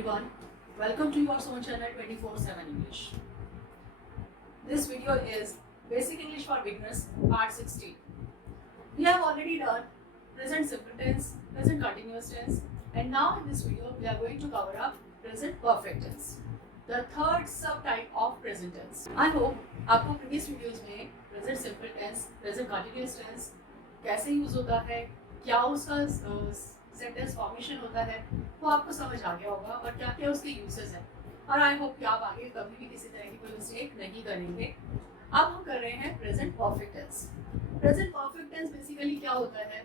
everyone, welcome to your Zone channel 24/7 English. This video is Basic English for Beginners part 16. We have already done present simple tense, present continuous tense, and now in this video we are going to cover up present perfect tense, the third subtype of present tense. I hope आपको previous videos में present simple tense, present continuous tense कैसे use होता है, क्या उसका sentence formation होता है, वो आपको समझ आ गया होगा और क्या क्या उसके यूजेस हैं। और आई होप कि आप आगे कभी भी किसी तरह की कोई मिस्टेक नहीं करेंगे। अब हम कर रहे हैं present perfect tense. Present perfect tense basically क्या होता है,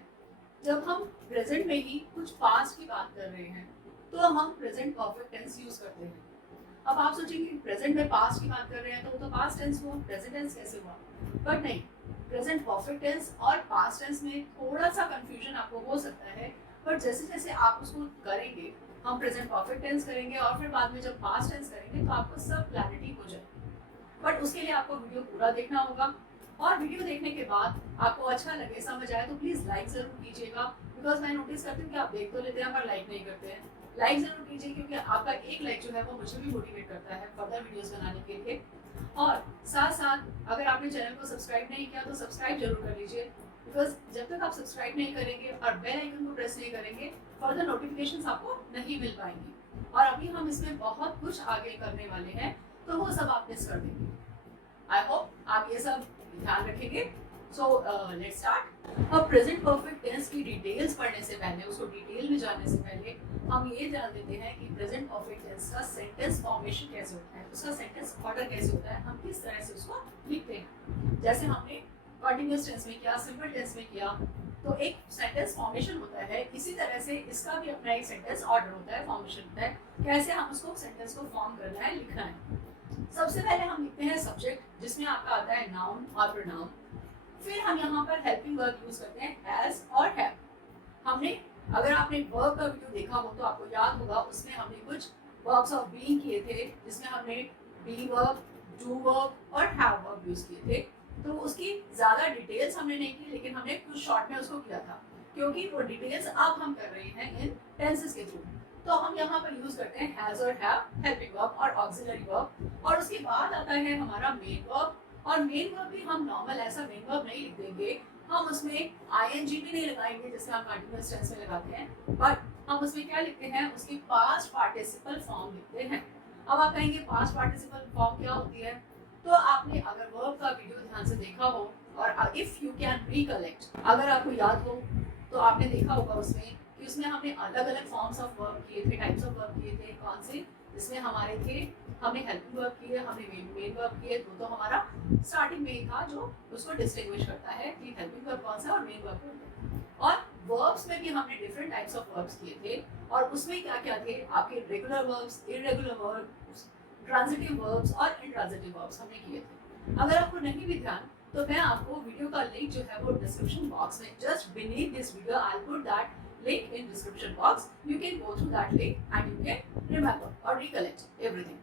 जब हम प्रेजेंट में ही कुछ पास्ट की बात कर रहे हैं तो हम प्रेजेंट परफेक्ट टेंस यूज करते हैं। अब आप सोचेंगे प्रेजेंट में पास्ट की बात कर रहे हैं तो वो तो पास्ट टेंस हुआ, प्रेजेंट टेंस कैसे हुआ? बट नहीं, प्रेजेंट परफेक्ट टेंस और पास्ट टेंस में थोड़ा सा कंफ्यूजन आपको हो सकता है, बट जैसे जैसे आप उसको करेंगे, हम प्रेजेंट परफेक्ट टेंस करेंगे और फिर बाद में जब पास्ट टेंस करेंगे तो आपको सब क्लैरिटी हो जाएगी। बट उसके लिए आपको वीडियो पूरा देखना होगा और वीडियो देखने के बाद आपको अच्छा लगे, समझ आए तो प्लीज लाइक जरूर कीजिएगा, बिकॉज मैं नोटिस करती हूँ कि आप देख तो लेते हैं पर लाइक नहीं करते हैं। लाइक जरूर कीजिए क्योंकि आपका एक लाइक जो है वो मुझे भी मोटिवेट करता है फर्दर वीडियोस बनाने के लिए। और साथ साथ अगर आपने चैनल को सब्सक्राइब नहीं किया तो सब्सक्राइब जरूर कर लीजिए, बिकॉज जब तक आप सब्सक्राइब नहीं करेंगे और बेल आइकन को प्रेस नहीं करेंगे फर्दर नोटिफिकेशंस आपको नहीं मिल पाएंगी। और अभी हम इसमें बहुत कुछ आगे करने वाले हैं तो वो सब आप मिस कर देंगे। आई होप आप ये सब ध्यान रखेंगे। So let's start. अब प्रेजेंट परफेक्ट टेंस की डिटेल्स पढ़ने से पहले, उसको डिटेल में जानने से पहले हम ये जान लेते हैं कि प्रेजेंट परफेक्ट टेंस का सेंटेंस फॉर्मेशन कैसे होता है, उसका सेंटेंस ऑर्डर कैसे होता है, हम किस तरह से उसको लिखते हैं। जैसे हमने कंटीन्यूअस टेंस में किया, सिंपल टेंस में किया, तो एक सेंटेंस फॉर्मेशन होता है, इसी तरह से इसका भी अपना एक सेंटेंस ऑर्डर होता है, फॉर्मेशन होता है, कैसे हम उसको सेंटेंस को फॉर्म करना है, लिखना है। सबसे पहले हम लिखते हैं सब्जेक्ट, जिसमें आपका आता है नाउन और प्रोनाउन। फिर हम यहाँ पर हेल्पिंग वर्ब यूज करते हैं हैज और हैव। हमने, अगर आपने वर्ब का वीडियो देखा हो तो आपको याद होगा, उसमें हमने कुछ वर्ब्स ऑफ बीइंग किए थे, जिसमें हमने बी वर्ब, डू वर्ब और हैव वर्ब यूज किए थे। तो उसकी ज्यादा डिटेल्स हमने नहीं की, लेकिन हमने कुछ शॉर्ट में उसको किया था, क्योंकि वो डिटेल्स अब हम कर रहे हैं इन टेंसेस के थ्रू। तो हम यहाँ पर यूज करते हैं हैज और हैव, हेल्पिंग वर्ब और ऑक्सिलरी वर्ब, और उसके बाद आता है हमारा मेन वर्ब। और मेन वर्ब भी हम नॉर्मल ऐसा मेन वर्ब नहीं लिख देंगे, हम उसमें आईएनजी भी नहीं लगाएंगे जैसे हम कंटीन्यूअस टेंस में लगाते हैं, बट हम उसमें क्या लिखते हैं, उसकी पास्ट पार्टिसिपल फॉर्म लिखते हैं। अब आप कहेंगे पास्ट पार्टिसिपल फॉर्म क्या होती है, तो आपने अगर वर्ब का वीडियो ध्यान से देखा हो और इफ यू कैन रिकलेक्ट, अगर आपको याद हो तो आपने देखा होगा उसमें कि उसमें हमने अलग अलग फॉर्म्स ऑफ वर्ब किए थे, टाइप्स ऑफ वर्ब किए थे। कौन से? जिसमें हमारे थे, हमने हेल्पिंग वर्ब किए, हमने मेन वर्ब किए, तो हमारा स्टार्टिंग में ही था जो उसको डिस्टिंग्विश करता है कि हेल्पिंग वर्ब कौन सा और मेन वर्ब कौन है। और वर्ब्स में भी हमने डिफरेंट टाइप्स ऑफ वर्ब्स किए थे, और उसमें क्या क्या थे, आपके regular verbs, irregular verbs, transitive verbs और इंट्रांजिटिव वर्ब्स हमने किए थे। अगर आपको नहीं भी ध्यान तो मैं आपको वीडियो का लिंक जो है वो डिस्क्रिप्शन बॉक्स में, just beneath this video I will put that link in description box. You can go through that link and you can remember or recollect everything.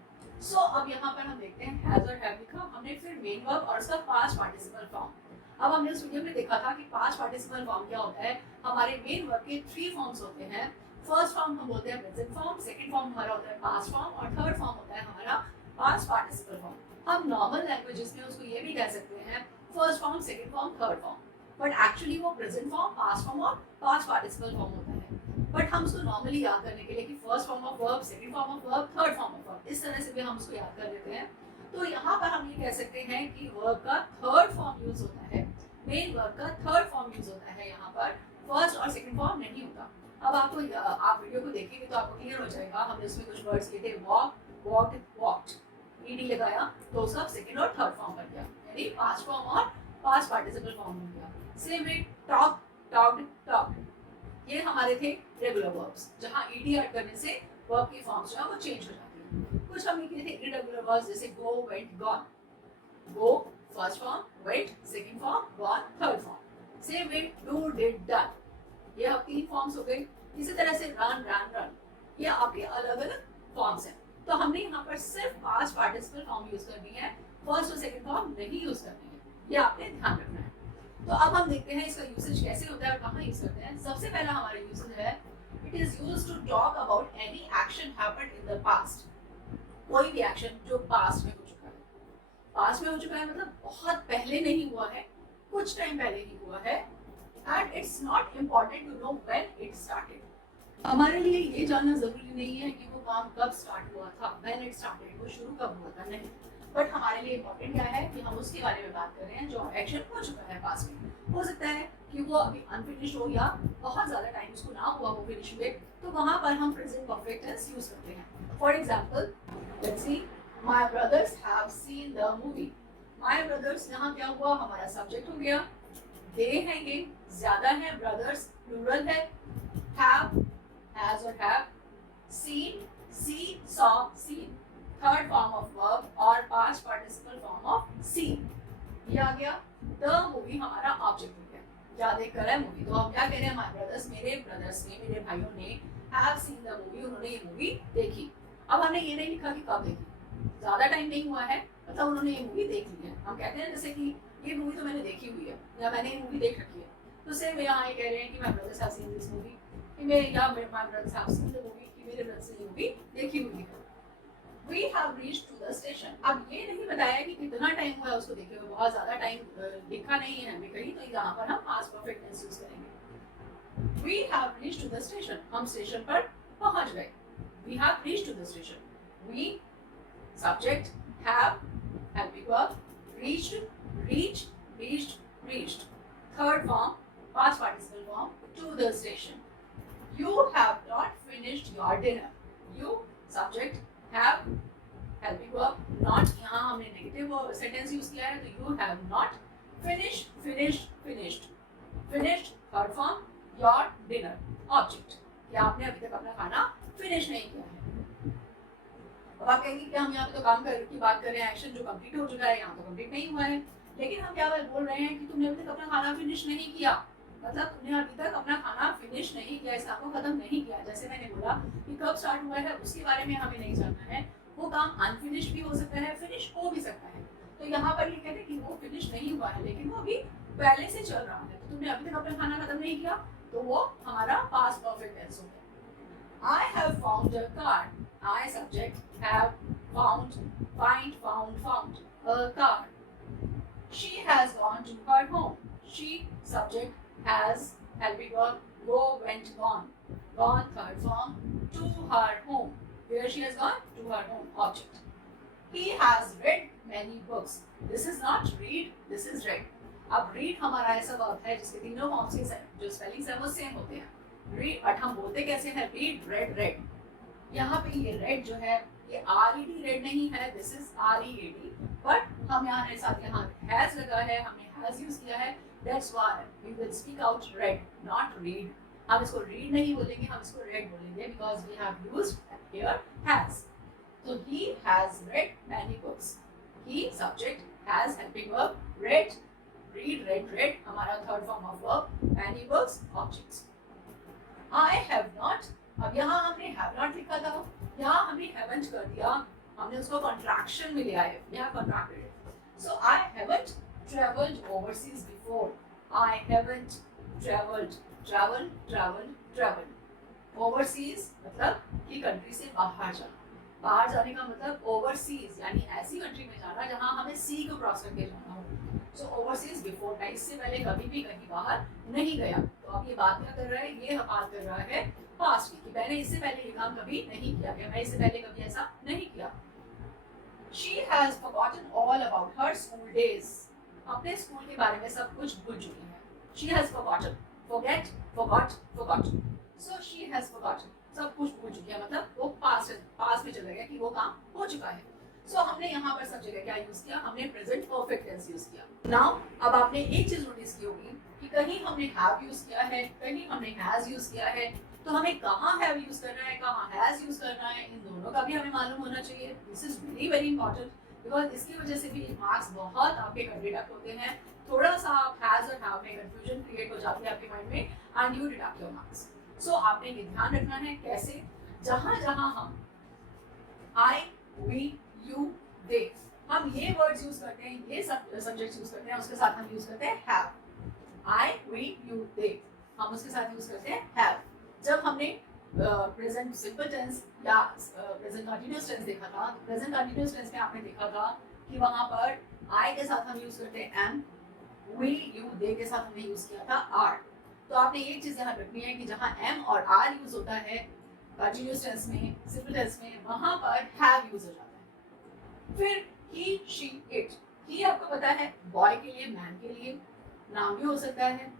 So अब यहाँ पर हम देखते हैं has और have लिखा हमने, फिर main verb और उसका past participle form। अब हमने उस वीडियो में देखा था कि past participle form क्या होता है। हमारे main verb के 3 forms होते हैं। फर्स्ट फॉर्म हम बोलते हैं present form, सेकंड फॉर्म हमारा होता है past form और थर्ड फॉर्म होता है हमारा past participle form। हम नॉर्मल लैंग्वेजेस में उसको ये भी कह सकते हैं first form, second form, third form, but actually वो प्रेजेंट फॉर्म, पास्ट फॉर्म और पास्ट पार्टिसिपल फॉर्म होता है। बट हम उसको नॉर्मली याद करने के लिए कि first form of verb, second form of verb, third form of verb, इस तरह से भी हम उसको याद कर लेते हैं। तो यहाँ पर हम ये कह सकते हैं कि वर्ब का थर्ड फॉर्म यूज होता है, मेन वर्ब का थर्ड फॉर्म यूज होता है, यहाँ पर फर्स्ट और सेकंड फॉर्म नहीं होता। अब आपको, आप वीडियो को देखेंगे तो आपको क्लियर हो जाएगा। हमने उसमें कुछ वर्ड्स किए थे, वॉक, वॉक्ड, वॉक्ड, ईडी लगाया तो उसका सेकंड और थर्ड फॉर्म बन गया, यानी पास्ट फॉर्म और पास्ट पार्टिसिपल फॉर्म हो गया। Same way talk, talked, talked, ये हमारे थे रेगुलर वर्ब्स, जहां ईडी ऐड करने से वर्ब की फॉर्म जो है वो चेंज हो जाती है। कुछ हमने किए थे इररेगुलर वर्ब्स, जैसे go, went, gone. Go first form, went second form, gone third form. Same way do, did, done, ये अब 3 फॉर्म्स हो गए। इसी तरह से रन, रैन, रन, ये आपके अलग अलग फॉर्म्स हैं। तो हमने यहाँ पर सिर्फ पास्ट पार्टिसिपल फॉर्म यूज करनी है, फर्स्ट और सेकंड फॉर्म नहीं यूज करनी है, ये आपने ध्यान रखना है। तो अब हम देखते हैं इसका यूसेज कैसे होता है और कहाँ यूज करते हैं। सबसे पहला हमारा यूसेज है It is used to talk about any action happened in the past. कोई भी एक्शन जो पास्ट में हो चुका है, पास्ट में हो चुका है मतलब बहुत पहले नहीं हुआ है, कुछ टाइम पहले ही हुआ है, and it's not important to know when it started. हमारे लिए ये जानना जरूरी नहीं है कि वो काम कब स्टार्ट हुआ था, व्हेन इट स्टार्टेड, वो शुरू कब हुआ था, नहीं. बट हमारे लिए इम्पोर्टेंट क्या है कि हम उसके बारे में बात कर रहे हैं जो एक्शन हो चुका है पास्ट में. हो सकता है कि वो अभी अनफिनिश्ड हो या बहुत ज़्यादा टाइम उसको ना हुआ हो फिनिश हुए, तो वहाँ पर हम प्रेजेंट परफेक्ट टेंस यूज करते हैं. For example, let's see, my brothers have seen the movie. My brothers यहाँ क्या हुआ, हमारा सब्जेक्ट हो गया. दे है, ये ज्यादा है, ब्रदर्स प्लूरल है. हैव, हैज और have. Seen, see, saw, seen. Third form of verb और past participle form of see. ये आ गया. द मूवी हमारा ऑब्जेक्ट हो गया. क्या देख कर है, मूवी. तो हम क्या कह रहे हैं, माय ब्रदर्स, मेरे ब्रदर्स ने, मेरे भाइयों ने, हैव सीन द मूवी, उन्होंने ये मूवी देखी. अब हमने ये नहीं लिखा कि कब देखी, ज्यादा टाइम नहीं हुआ है, मतलब उन्होंने ये मूवी देख ली है. हम कहते हैं जैसे कि ये मूवी तो मैंने देखी हुई है या मैंने ये मूवी देख रखी है. तो सेम यहाँ ये कह रहे हैं कि my brothers have seen this movie, कि मैं या my brothers have seen the movie, कि मेरे ब्रदर्स ने ये मूवी देखी हुई है. We have reached to the station. अब ये नहीं बताया कि कितना टाइम हुआ है उसको देखे हुए, बहुत ज्यादा टाइम लिखा नहीं है हमें कहीं, तो यहाँ पर हम पास्ट परफेक्ट टेंस यूज करेंगे. We have reached to the station. हम स्टेशन पर पहुंच गए. We have reached to the station. We, subject, have, helping verb, reached, reach, reached, reached. Third form, past participle form, to the station. You have not finished your dinner. You, subject, have, helping verb, not. यहाँ हमने negative sentence use किया है, तो you have not finished, finished, finished, finished. Third form, your dinner, object, कि आपने अभी तक अपना खाना फिनिश नहीं किया है. अब आप कहेंगे कि हम यहाँ पे तो काम की बात कर रहे हैं, एक्शन जो कंप्लीट हो चुका है, यहाँ तो कंप्लीट नहीं हुआ है. लेकिन हम क्या बोल रहे हैं कि तुमने अभी तक अपना खाना फिनिश नहीं किया, मतलब तुमने अभी तक अपना खाना फिनिश नहीं किया, इस काम को खत्म नहीं किया. जैसे मैंने बोला कि कब स्टार्ट हुआ है उसके बारे में हमें नहीं जानना है. वो काम अनफिनिश भी हो सकता है, फिनिश हो भी सकता है. तो यहाँ पर ये कहते हैं कि वो फिनिश नहीं हुआ है लेकिन वो अभी पहले से चल रहा है, तो तुमने अभी तक अपना खाना खत्म नहीं किया, तो वो हमारा पास्ट परफेक्ट टेंस हो गया. I have found a car. I, subject, have, found, find, found a car. She has gone to her home. She, subject, has, helping verb, go, went, gone. Gone, third form, to her home. Where she has gone? To her home, object. He has read many books. This is not read, this is read. अब read हमारा ऐसा verb है जिसके तीनों forms के जो spellings है वो सेम होते हैं. read, बट हम बोलते कैसे हैं, read, read, read. यहाँ पे ये read जो है ये R-E-D read नहीं है, this is R-E-A-D. बट हम यहाँ साथ यहाँ has लगा है, हमने has यूज किया है, that's why we will speak out read, not read. हम इसको read नहीं बोलेंगे, हम इसको read बोलेंगे because we have used here has. So he has read many books. He, subject, has, helping verb, read, read, read, read. हमारा third form of verb, many books, objects. I have not. अब यहाँ हमने have not लिखा था, यहाँ हमने haven't कर दिया, हमने उसको contraction में ले आए, यहाँ contracted it. So I haven't traveled overseas before. I haven't traveled, traveled. Overseas मतलब कि कंट्री से बाहर जाना. बाहर जाने का मतलब ओवरसीज यानी ऐसी कंट्री में जाना जहां हमें सी को क्रॉस करके जाना हो. सो ओवरसीज बिफोर, मैं इससे पहले कभी भी कहीं बाहर नहीं गया. तो अब ये बात क्या कर रहा है, ये बात कर रहा है पास्ट की, कि मैंने इससे पहले ये काम कभी नहीं किया, मैं इससे पहले कभी ऐसा नहीं किया. She has forgotten all about her school days. अपने स्कूल के बारे में सब कुछ भूल चुकी है. She has forgotten, forget, forgot. So she has forgotten, सब कुछ भूल चुकी है, मतलब वो पास्ट में चला गया कि वो काम हो चुका है. सो हमने यहाँ पर सब जगह क्या यूज किया, हमने प्रेजेंट परफेक्ट टेंस यूज किया. नाउ अब आपने एक चीज नोटिस की होगी कि कहीं हमने हैव यूज किया है, कहीं हमने हैज यूज किया है, तो हमें कहाँ हैव यूज करना है, कहाँ हैज यूज करना है, इन दोनों का भी हमें मालूम होना चाहिए. This is very very important because इसकी वजह से भी मार्क्स बहुत आपके डिडक्ट होते हैं. थोड़ा सा आप हैज और हैव में कंफ्यूजन क्रिएट हो जाती है आपके माइंड में and you deduct your marks. So आपने ये ध्यान रखना है कैसे, जहां जहां हम आई, वी, यू, दे, हम ये वर्ड्स यूज करते हैं, ये सब्जेक्ट्स यूज करते हैं, उसके साथ हम यूज करते हैं हैव. आई, वी, यू, दे, हम उसके साथ यूज करते हैं हैव. जब हमने प्रेजेंट सिंपल टेंस या प्रेजेंट कंटिन्यूअस टेंस देखा था, प्रेजेंट कंटिन्यूअस टेंस में आपने देखा था कि वहां पर आई के साथ हम यूज करते हैं एम, विल यू दे के साथ हमने यूज किया था आर। तो आपने एक चीज ध्यान रखनी है कि जहां एम और आर यूज होता है कंटिन्यूअस टेंस में, सिंपल टेंस में, वहां पर हैव यूज हो जाता है। फिर ही, शी, इट। ही आपको पता है बॉय के लिए, मैन के लिए नाम भी हो सकता है।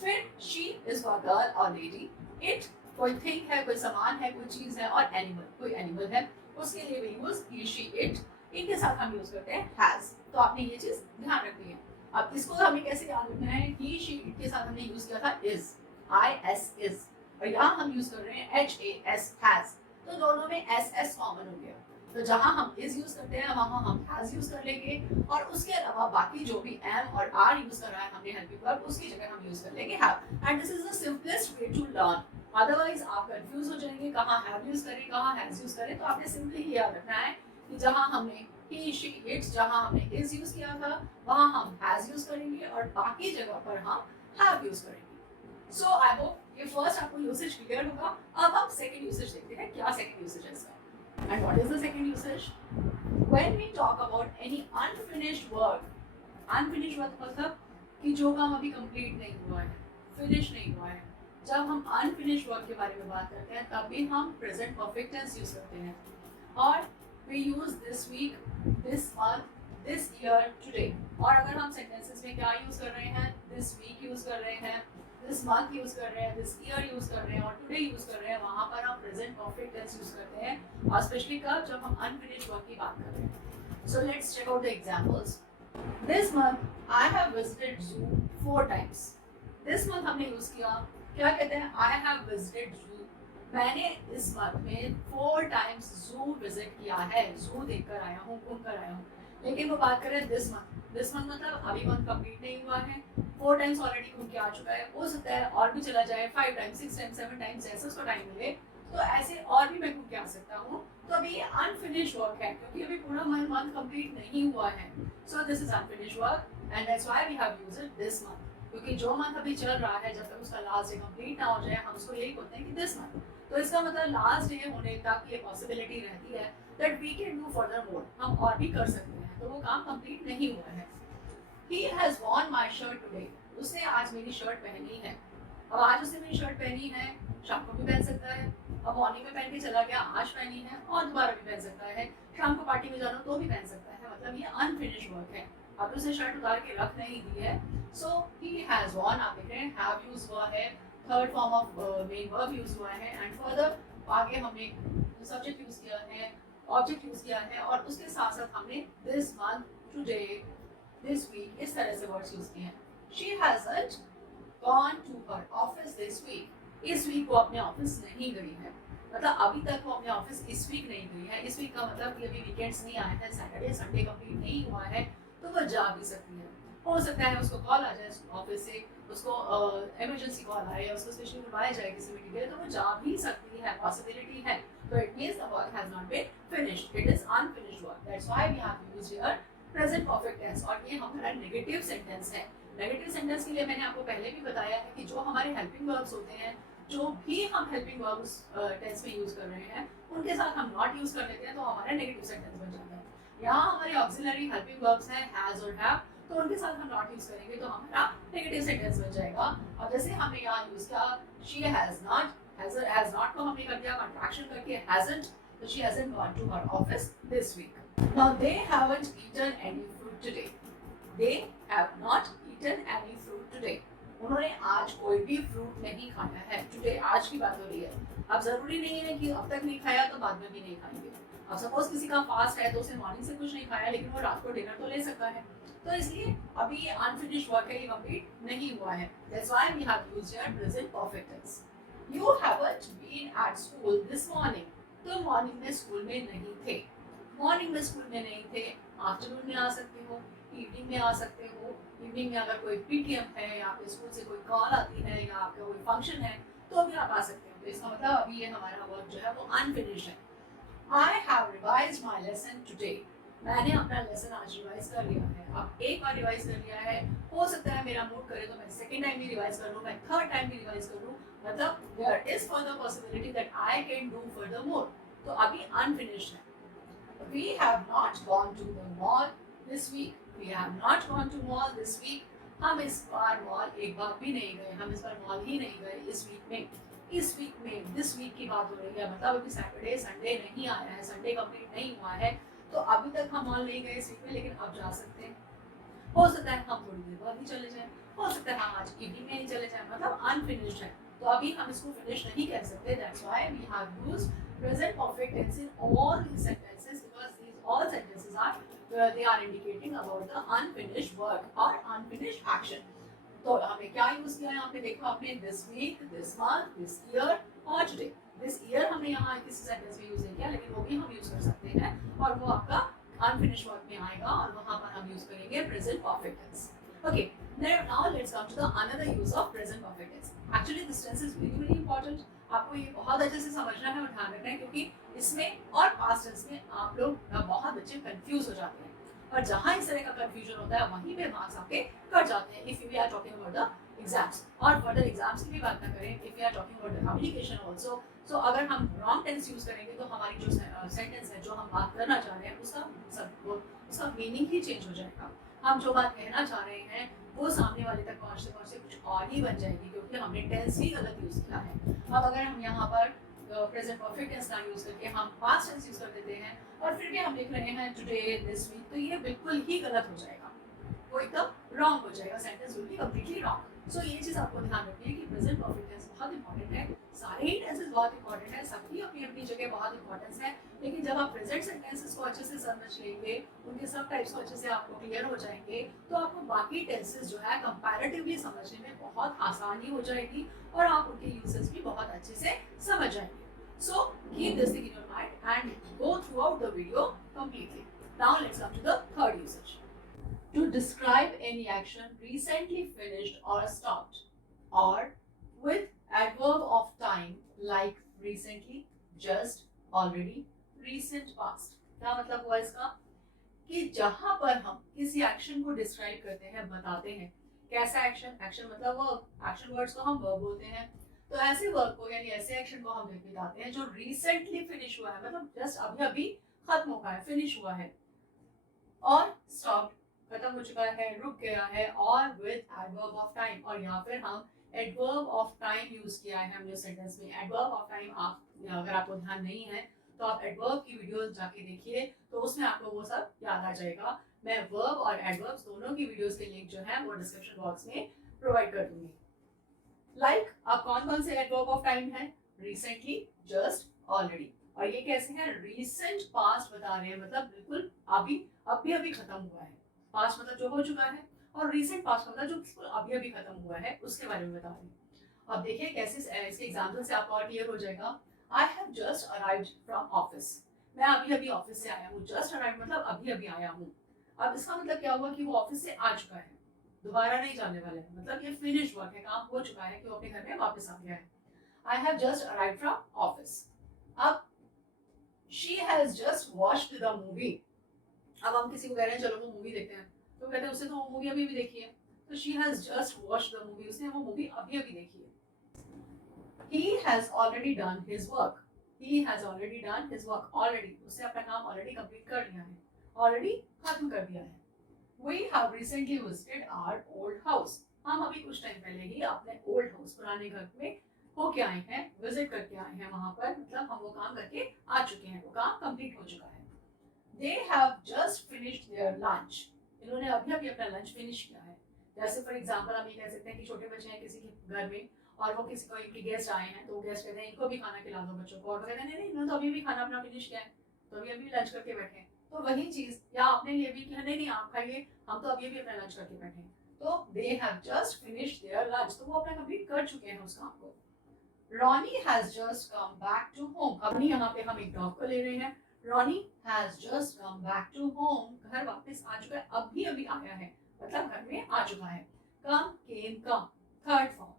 फिर शी इज फॉर गर्ल और लेडी। इट कोई थिंग है, कोई सामान है, कोई चीज है। और एनिमल, कोई एनिमल है, उसके लिए भी यूज ही, शी, इट। इनके साथ हम यूज करते हैं हैज। तो आपने ये चीज ध्यान रखनी है। अब इसको हमें कैसे याद रखना है? ही, शी, इट के साथ हमने यूज किया था इज, आई एस इज, और यहाँ हम यूज कर रहे हैं एच ए एस हैज। तो दोनों में एस एस कॉमन हो गया। तो जहां हम इज यूज करते हैं वहां हम हैज यूज कर लेंगे, और उसके अलावा बाकी जो भी एम और आर यूज कर रहा है हमने हेल्पिंग वर्ब, उसकी जगह हम यूज कर लेंगे have. And this is the simplest way to learn. Otherwise आप कंफ्यूज हो जाएंगे कहाँ हैव यूज करें, कहाँ हैज यूज करें। तो आपने सिंपली ये याद रखना है कि जहां हमने ही, शी, इट, जहां हमने इज यूज किया था वहां हम हैज यूज करेंगे, और बाकी जगह पर हम हैव यूज करेंगे। सो आई होप ये फर्स्ट आपको यूसेज क्लियर होगा। अब हम सेकंड यूसेज देखते हैं, क्या सेकंड यूसेज है इसका। And what is the second usage? When we talk about any unfinished work, unfinished work मतलब कि जो काम अभी कंप्लीट नहीं हुआ है, फिनिश नहीं हुआ है। जब हम अनफिनिश्ड वर्क के बारे में बात करते हैं तब भी हम प्रेजेंट परफेक्ट टेंस यूज करते हैं। और we use this week, this month, this year, today। और अगर हम सेंटेंसेस में क्या यूज कर रहे हैं? this week यूज कर रहे हैं, दिस मंथ यूज कर रहे हैं, दिस ईयर यूज कर रहे हैं, और टुडे यूज कर रहे हैं, वहां पर हम प्रेजेंट परफेक्ट टेंस यूज करते हैं। और स्पेशली कब? जब हम अनफिनिश्ड वर्क की बात कर रहे हैं। So let's check out the examples. This month I have visited zoo 4 times. This month हमने यूज किया, क्या कहते हैं? आई हैव विजिटेड जू। मैंने इस मंथ में 4 टाइम्स जू विजिट किया है, जू देखकर आया हूँ, घूम कर आया हूँ। लेकिन वो बात करें दिस मंथ, दिस मंथ मतलब अभी मंथ कंप्लीट नहीं हुआ है, 4 टाइम्स ऑलरेडी घूम के आ चुका है। हो सकता है और भी चला जाए, 5 टाइम्स, 6 टाइम्स, 7 टाइम्स, जैसे उसको टाइम मिले तो ऐसे और भी मैं घूम के आ सकता हूँ। तो अभी ये अनफिनिश्ड वर्क है क्योंकि अभी पूरा मंथ कंप्लीट नहीं हुआ है। So this is unfinished work and that's why we have used it this month. क्योंकि जो मंथ अभी चल रहा है जब तक उसका लास्ट डे कंप्लीट ना हो जाए हम उसको यही बोलते हैं कि दिस मंथ। तो इसका मतलब लास्ट डे होने तक ये पॉसिबिलिटी रहती है that we can do further more, हम और भी कर सकते हैं। तो वो काम कंप्लीट नहीं हुआ है। He has worn my shirt today। उसने आज मेरी शर्ट पहनी है। अब आज उसने मेरी शर्ट पहनी है, शाम को भी पहन सकता है। अब मॉर्निंग में पहन के चला गया, आज पहनी है और दोबारा भी पहन सकता है। शाम को पार्टी में जाना तो भी पहन सकता है। मतलब ये अनफिनिश्ड वर्क है। अब उसने शर्ट उतार के रख नहीं दी है। सो he has worn, आप देख रहे हैं have यूज हुआ है, third form of main verb use हुआ है, एंड फर्दर आगे हमने सब्जेक्ट यूज किया है, ऑब्जेक्ट यूज किया है, और उसके साथ साथ हमने this month, today, this week इस तरह से वर्ड्स यूज किए हैं। She hasn't gone to her office this week। इस वीक वो अपने ऑफिस नहीं गई है, मतलब अभी तक वो अपने ऑफिस इस वीक नहीं गई है। इस वीक का मतलब कि अभी वीकेंड्स नहीं आए हैं, सैटरडे संडे कंप्लीट नहीं हुआ है, तो वो जा भी सकती है। हो सकता है उसको कॉल आ जाए ऑफिस से, उसको इमरजेंसी कॉल आए या उसको स्पेशली बुलाया जाए किसी मीटिंग के लिए, तो वो जा भी सकती है, पॉसिबिलिटी है। तो it means the work has not been finished, it is unfinished work. That's why we have used here present perfect tense. और ये हमारा नेगेटिव सेंटेंस है। नेगेटिव सेंटेंस के लिए मैंने आपको पहले भी बताया है कि जो हमारे हेल्पिंग वर्ब्स होते हैं, जो भी हम हेल्पिंग वर्ब्स टेंस में यूज कर रहे हैं, उनके साथ हम नॉट यूज कर लेते हैं तो हमारा नेगेटिव सेंटेंस बन जाता है। यहाँ हमारे ऑक्सिलरी हेल्पिंग वर्ब्स हैं हैज और हैव, तो उनके साथ हम नॉट यूज करेंगे तो हमारा नेगेटिव सेंटेंस बन जाएगा। और जैसे हमने यहाँ यूज किया she has not, has not को हमने कर दिया कंट्रैक्शन करके हैजंट, तो she hasn't gone to her office this week. Now they haven't eaten any fruit today। They have not eaten any fruit today। उन्होंने आज कोई भी फ्रूट नहीं खाया है। टुडे आज की बात हो रही है। अब जरूरी नहीं है कि अब तक नहीं खाया तो बाद में भी नहीं खाएंगे। अब सपोज किसी का फास्ट है तो उसने मॉर्निंग से कुछ नहीं खाया लेकिन वो रात को डिनर तो ले सकता है। तो इसलिए अभी ये अनफिनिश्ड वर्क है, ये कंप्लीट नहीं हुआ है। That's why we have used here present perfect tense। You haven't been at school this morning। तो मॉर्निंग में स्कूल में नहीं थे। मॉर्निंग में स्कूल में नहीं थे, आफ्टरनून में आ सकते हो, इवनिंग में आ सकते हो। इवनिंग में अगर कोई पीटीएम है या आपके स्कूल से कोई कॉल आती है या आपका कोई फंक्शन है तो भी आप आ सकते हो। तो इसका मतलब अभी ये हमारा वर्क जो है वो अनफिनिश्ड है। I have revised my lesson today। मैंने अपना लेसन आज रिवाइज कर लिया है। अब एक बार रिवाइज कर लिया है, हो सकता है मेरा मूड करे तो मैं सेकेंड टाइम भी रिवाइज कर लूँ, मैं थर्ड टाइम भी रिवाइज कर लूँ, मतलब there is further possibility that I can do further more. तो अभी unfinished है. We have not gone to the mall this week. We have not gone to mall this week. हम इस बार mall एक बार भी नहीं गए. हम इस बार मॉल ही नहीं गए इस वीक में. इस वीक में दिस वीक की बात हो रही है, मतलब अभी सैटरडे संडे नहीं आया है, संडे कंप्लीट नहीं हुआ है, तो अभी तक हम मॉल नहीं गए इस वीक में, लेकिन अब जा सकते हैं. हो सकता है हम थोड़ी देर बाद ही चले जाएं, हो सकता है हम आज इवनिंग में ही चले जाएं, मतलब अनफिनिश्ड है. तो अभी हम इसको फिनिश नहीं कह सकते. That's why we have used present perfect tense in all these sentences, because these all sentences are they are indicating about the unfinished work or unfinished action. तो हमने क्या यूज किया है यहाँ पे देखो आपने, this week, this month, this year और today. this year हमने यहाँ किसी सेंटेंस में यूज नहीं किया, लेकिन वो भी हम यूज कर सकते हैं और वो आपका unfinished work में आएगा और वहाँ पर हम यूज करेंगे present perfect tense. Okay, now let's come to the another use of present perfect tense. Actually this tense is very very important. आपको ये बहुत अच्छे से समझना है और ध्यान रखना है, क्योंकि इसमें और पास्ट टेंस में आप लोग बहुत बच्चे कंफ्यूज हो जाते हैं, और जहाँ इस तरह का कंफ्यूजन होता है वहीं पे मार्क्स आपके कट जाते हैं. If we are talking about the exams, और फर्दर एग्जाम्स की भी बात ना करें, if we are talking about the communication also, so अगर हम रॉन्ग टेंस यूज करेंगे तो हमारी जो सेंटेंस है, जो हम बात करना चाह रहे हैं, उसका मीनिंग ही चेंज हो जाएगा. हम जो बात कहना चाह रहे हैं वो सामने वाले तक पहुँचते पहुँचते कुछ और ही बन जाएगी, क्योंकि हमने टेंस ही गलत यूज किया है. अब अगर हम यहाँ पर प्रेजेंट परफेक्ट टेंस ना यूज करके हम पास्ट टेंस यूज कर देते हैं और फिर भी हम लिख रहे हैं टुडे, दिस वीक, तो ये बिल्कुल ही गलत हो जाएगा, वो एकदम रॉन्ग हो जाएगा, sentence will be completely wrong. So ये चीज आपको ध्यान रखनी है कि प्रेजेंट परफेक्ट टेंस बहुत इंपॉर्टेंट है. सारे ही टेंसेस बहुत इंपॉर्टेंट है, सबकी अपनी अपनी जगह बहुत इंपॉर्टेंस है, लेकिन जब आप प्रेजेंट सेंटेंसेस को अच्छे से समझ लेंगे, उनके सब टाइप्स को अच्छे से आपको क्लियर हो जाएंगे, तो आपको बाकी टेंसेस जो है कंपैरेटिवली समझने में बहुत आसानी हो जाएगी और आप उनके यूजेस भी बहुत अच्छे से समझ जाएंगे. So keep this thing in your mind and go throughout the video completely. Now let's come to the third usage. To describe any action recently finished or stopped, or with adverb of time like recently, just, already, recent past. क्या मतलब हुआ इसका, कि जहां पर हम किसी action को डिस्क्राइब करते हैं, बताते हैं कैसा एक्शन, एक्शन मतलब वर्ब, एक्शन वर्ड्स को हम वर्ब बोलते हैं, तो ऐसे वर्ब को यानी ऐसे एक्शन को हम बताते हैं जो रिसेंटली फिनिश हुआ है, मतलब जस्ट अभी अभी खत्म हुआ है, फिनिश हुआ है, और स्टॉप खत्म हो चुका है, रुक गया है, और विद एडवर्ब ऑफ टाइम, और यहाँ पर हम एडवर्ब ऑफ टाइम यूज किया है हमने सेंटेंस में. एडवर्ब ऑफ टाइम आप अगर आपको ध्यान नहीं है तो आप एडवर्ब की वीडियोस जाके देखिए, तो उसमें आपको वो सब याद आ जाएगा. मैं वर्ब और एडवर्ब्स दोनों की वीडियोस के लिंक जो है वो डिस्क्रिप्शन बॉक्स में प्रोवाइड कर दूंगी. अब कौन कौन से एडवर्ब ऑफ टाइम है, रिसेंटली, जस्ट, ऑलरेडी, और ये कैसे हैं, रीसेंट पास्ट बता रहे हैं, मतलब बिल्कुल अभी अभी खत्म हुआ है. पास्ट मतलब जो हो चुका है, और रीसेंट पास्ट मतलब जो बिल्कुल अभी अभी खत्म हुआ है उसके बारे में बता रहे हैं. अब देखिए कैसे इसके एग्जाम्पल से आपको और क्लियर हो जाएगा. आई have just arrived from office, मैं अभी अभी ऑफिस से आया हूँ. जस्ट अराइव्ड मतलब अभी अभी आया हूँ. अब इसका मतलब क्या हुआ कि वो ऑफिस से आ चुका है, दोबारा नहीं जाने वाले हैं, मतलब ये फिनिश वर्क है, काम हो चुका है कि वो अपने घर में वापस आ गया है. I have just arrived from office. अब she has just watched the movie. अब हम किसी को कह रहे हैं चलो वो मूवी देखते हैं, तो कहते हैं उसने तो वो मूवी अभी भी देखी है, तो she has just watched the movie, उसने वो मूवी अभी अभी देखी है. he has already done his work. he has already done his work. already उसने अपना काम ऑलरेडी कंप्लीट कर लिया है, ऑलरेडी खत्म कर दिया है. We have recently visited our old house. हम अभी कुछ टाइम पहले ही अपने ओल्ड हाउस, पुराने घर में होके आए हैं, विजिट करके आए हैं वहां पर, मतलब हम वो काम करके आ चुके हैं, वो काम कंप्लीट हो चुका है. They have just finished their lunch. इन्होंने अभी अभी अपना लंच फिनिश किया है. जैसे फॉर एग्जाम्पल हम ये कह सकते हैं कि छोटे बच्चे हैं किसी के घर में और वो किसी को इनके गेस्ट आए हैं, तो गेस्ट कहते हैं इनको भी खाना खिला दो बच्चों को, और वो कहते हैं नहीं इन्होंने तो अभी भी खाना अपना फिनिश किया है, तो अभी अभी लंच करके बैठे हैं. तो वही चीज, या अपने लिए भी कि नहीं आप खाइए, हम तो अभी अभी अपना लंच करके बैठे हैं, तो they have just finished there lunch, तो वो अपना कंप्लीट कर चुके हैं उस काम को. Ronnie has just come back to home. अब यहाँ पे हम एक डॉग को ले रहे हैं. Ronnie has just come back to home. घर वापस आ चुका है, अभी अभी आया है, मतलब घर में आ चुका है. Come, came, come. Third form.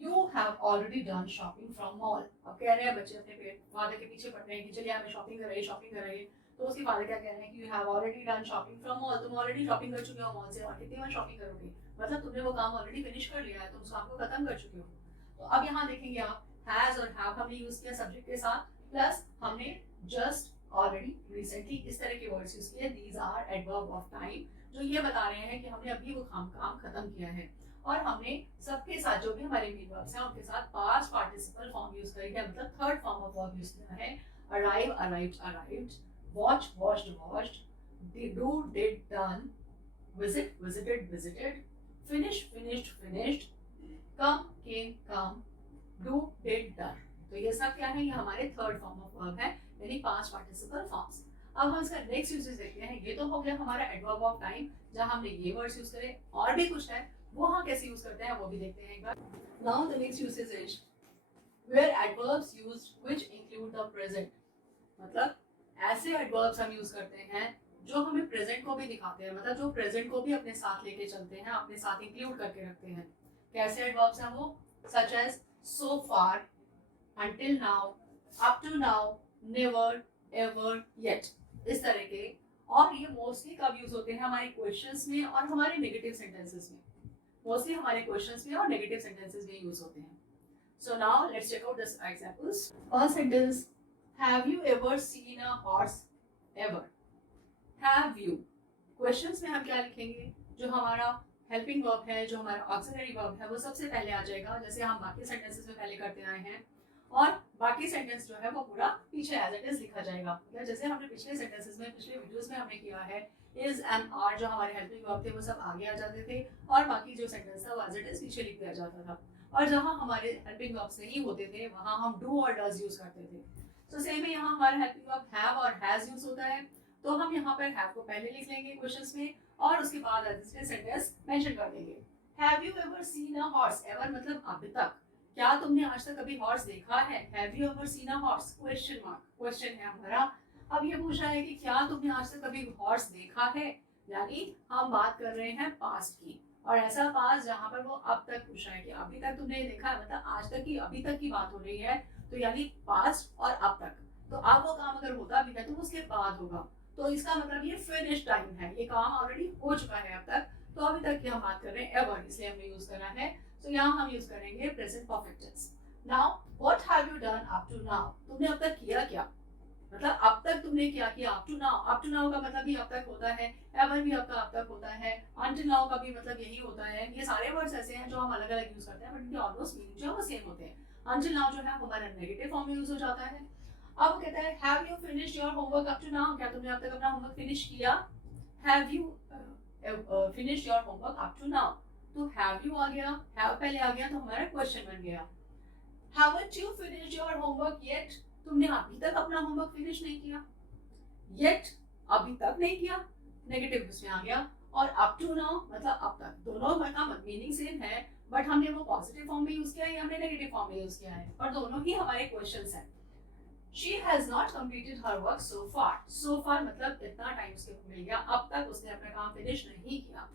You have already done shopping from mall. अब कह रहे हैं बच्चे अपने फादर के पीछे पड़ रहे हैं कि चलिए हमें शॉपिंग कर रही है. तो उसके फादर क्या कह रहे हैं कि you have already done shopping from mall. तुम ऑलरेडी शॉपिंग कर चुके हो मॉल से, और कितनी बार शॉपिंग करोगे, मतलब तुमने वो काम ऑलरेडी फिनिश कर लिया है, तुम उस काम को खत्म कर चुके हो. तो अब यहाँ देखेंगे आप हैज और हैव हमने यूज किया सब्जेक्ट के साथ, प्लस हमने जस्ट, ऑलरेडी, रिसेंटली इस तरह के वर्ड्स यूज किए। These are adverb of time, जो ये बता रहे हैं कि हमने अभी वो काम खत्म किया है। और हमने सबके साथ जो भी हमारे मेन वर्ब्स हैं उनके साथ पास्ट पार्टिसिपल फॉर्म यूज करी है, मतलब third form of verb use किया है। Arrive, arrived, arrived, watch, watched, watched, do, did, done, visit, visited, visited, finish, finished, finished, come, came, come, do, did, done। तो ये सब क्या है, ये हमारे थर्ड फॉर्म ऑफ वर्ब है, यानी पास्ट पार्टिसिपल फॉर्म्स। अब हम इसका नेक्स्ट यूजेस देखते हैं। ये तो हो गया हमारा एडवर्ब ऑफ टाइम, जहां हमने ये वर्ड्स यूज करे, और भी कुछ है वो हम कैसे यूज करते हैं वो भी देखते हैं एक बार। Now the next usages is where adverbs used which include the present, मतलब ऐसे एडवर्ब्स हम यूज करते हैं जो हमें प्रेजेंट को भी दिखाते हैं, मतलब जो प्रेजेंट को भी अपने साथ लेके चलते हैं, अपने साथ इंक्लूड करके रखते हैं। कैसे एडवर्ब्स हैं वो? Such as so far, until now, up to now, never, ever, yet, इस तरह के। और ये मोस्टली कब यूज होते हैं? हमारे क्वेश्चंस में और हमारे नेगेटिव सेंटेंसेस में। मोस्टली हमारे क्वेश्चंस में और नेगेटिव सेंटेंसेस में यूज होते हैं। So now let's check out the examples. First sentence, have you ever seen a horse ever? Have you, questions में हम क्या लिखेंगे? जो हमारा हेल्पिंग वर्ब है, जो हमारा ऑक्सिलरी वर्ब है, वो सबसे पहले आ जाएगा, जैसे हम बाकी सेंटेंसेस में पहले करते आए हैं। और बाकी सेंटेंस जो है वो पूरा पीछे एज इट इज लिखा जाएगा, जैसे हमने पिछले सेंटेंसेस में, पिछले वीडियोस में हमने किया है। इज एंड आर जो हमारे हेल्पिंग वर्ब थे वो सब आगे आ जाते थे, और बाकी जो सेंटेंस था वो एज इट इज पीछे लिख दिया जाता था। और जहाँ हमारे हेल्पिंग वर्ब्स नहीं होते थे वहाँ हम डू और डज यूज करते थे। तो सेम है, यहाँ हमारा हेल्पिंग वर्ब हैव और हैज यूज होता है, तो हम यहाँ पर हैव को पहले लिख लेंगे क्वेश्चंस में, और उसके बाद सेंटेंस मेंशन कर देंगे। Have you ever seen a horse? Ever मतलब अभी तक, क्या तुमने आज तक कभी हॉर्स देखा है? Have you ever seen a horse? Question mark, question है हमारा। अब ये पूछ रहा है कि क्या तुमने आज तक कभी हॉर्स देखा है, यानी हम बात कर रहे हैं पास्ट की, और ऐसा पास्ट जहां पर वो अब तक पूछ रहा है कि अभी तक तुमने देखा है, मतलब आज तक की, अभी तक की बात हो रही है, तो यानी पास्ट और अब तक। तो अब वो काम अगर होता भी है तो उसके बाद होगा, तो इसका मतलब ये फिनिश टाइम है, ये काम ऑलरेडी हो चुका है अब तक, तो अभी तक की हम बात कर रहे हैं एवर, इसलिए हमने यूज करा है। तो यहाँ हम यूज करेंगे present perfect tense. Now what have you done up to now? तुमने अब तक किया क्या, मतलब अब तक तुमने क्या किया? Up to now, up to now का मतलब भी अब तक होता है, एवर भी आपका अब तक होता है, अनटिल नाउ का भी मतलब यही होता है। ये सारे वर्ड्स ऐसे हैं जो हम अलग अलग यूज करते हैं, बट इनके ऑलमोस्ट मीनिंग जो है वो सेम होते हैं। अनटिल नाउ जो है हमारा नेगेटिव फॉर्म में यूज हो जाता है। अब कहता है have you finished your homework up to now? क्या तुमने अब तक अपना होमवर्क फिनिश किया? Have you finished your homework up to now? तो हैव यू आ गया, हैव पहले आ गया, तो हमारा क्वेश्चन बन गया। Haven't you finished your homework yet? तुमने अभी तक अपना होमवर्क फिनिश नहीं किया। येट अभी तक नहीं किया, नेगेटिव उसमें आ गया। और अप टू नाउ मतलब अब तक, दोनों का मीनिंग सेम है, बट हमने वो पॉजिटिव फॉर्म में यूज किया है, हमने नेगेटिव फॉर्म में यूज किया है, और दोनों ही हमारे क्वेश्चंस हैं। She has not completed her work so far. So far मतलब इतना टाइम उसके मिल गया, अब तक उसने अपना काम फिनिश नहीं किया,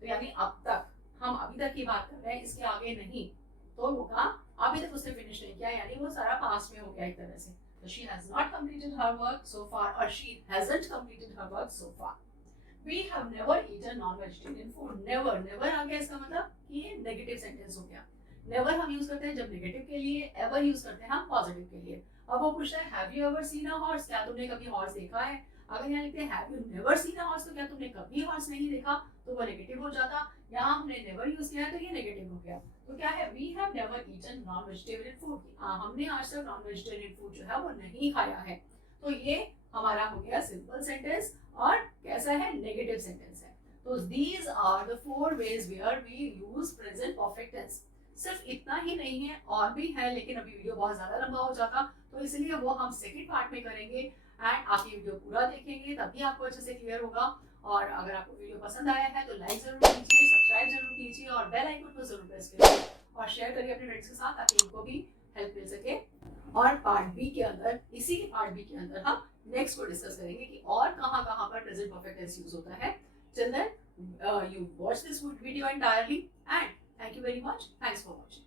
तो यानी अब तक, हम अभी तक की बात कर रहे हैं, इसके आगे नहीं, तो वो काम अभी तक उसने फिनिश नहीं किया, यानी वो सारा पास्ट में हो गया एक तरह से। तो she has not completed her work so far, और she hasn't completed her work so far. We have never eaten non-vegetarian food. Never, never आ गया, इसका मतलब कि ये नेगेटिव सेंटेंस हो गया। नेवर हम यूज करते हैं जब नेगेटिव के लिए, एवर यूज करते हैं हम पॉजिटिव के लिए। अब वो पूछता है have you ever seen a horse? क्या तुमने कभी हॉर्स देखा है? अगर यहाँ लिखते हैं have you never seen a horse, तो क्या तुमने कभी हॉर्स नहीं देखा, तो वो नेगेटिव हो जाता। यहाँ हमने नेवर यूज किया है तो ये नेगेटिव हो गया। तो क्या है, we have never eaten non vegetarian food, हमने आज तक नॉन वेजिटेरियन फूड जो है वो नहीं खाया है। तो ये हमारा हो गया सिंपल सेंटेंस, और कैसा है, नेगेटिव सेंटेंस है। तो these are the 4 ways where we use present perfect tense। सिर्फ इतना ही नहीं है, और भी है, लेकिन अभी वीडियो बहुत ज्यादा लंबा हो जाता, तो इसलिए वो हम सेकंड पार्ट में करेंगे। एंड आप ये वीडियो पूरा देखेंगे तभी आपको अच्छे से क्लियर होगा। और अगर आपको वीडियो पसंद आया है तो लाइक जरूर कीजिए, सब्सक्राइब जरूर कीजिए, और बेल आइकन को जरूर प्रेस करिए, और शेयर करिए अपने फ्रेंड्स के साथ, ताकि उनको भी हेल्प मिल सके। और पार्ट बी के अंदर, इसी के पार्ट बी के अंदर हम नेक्स्ट को डिस्कस करेंगे कि और कहाँ कहाँ पर प्रेजेंट परफेक्ट टेंस यूज होता है। Till then, you watch this video entirely, and thank you very much. Thanks for watching.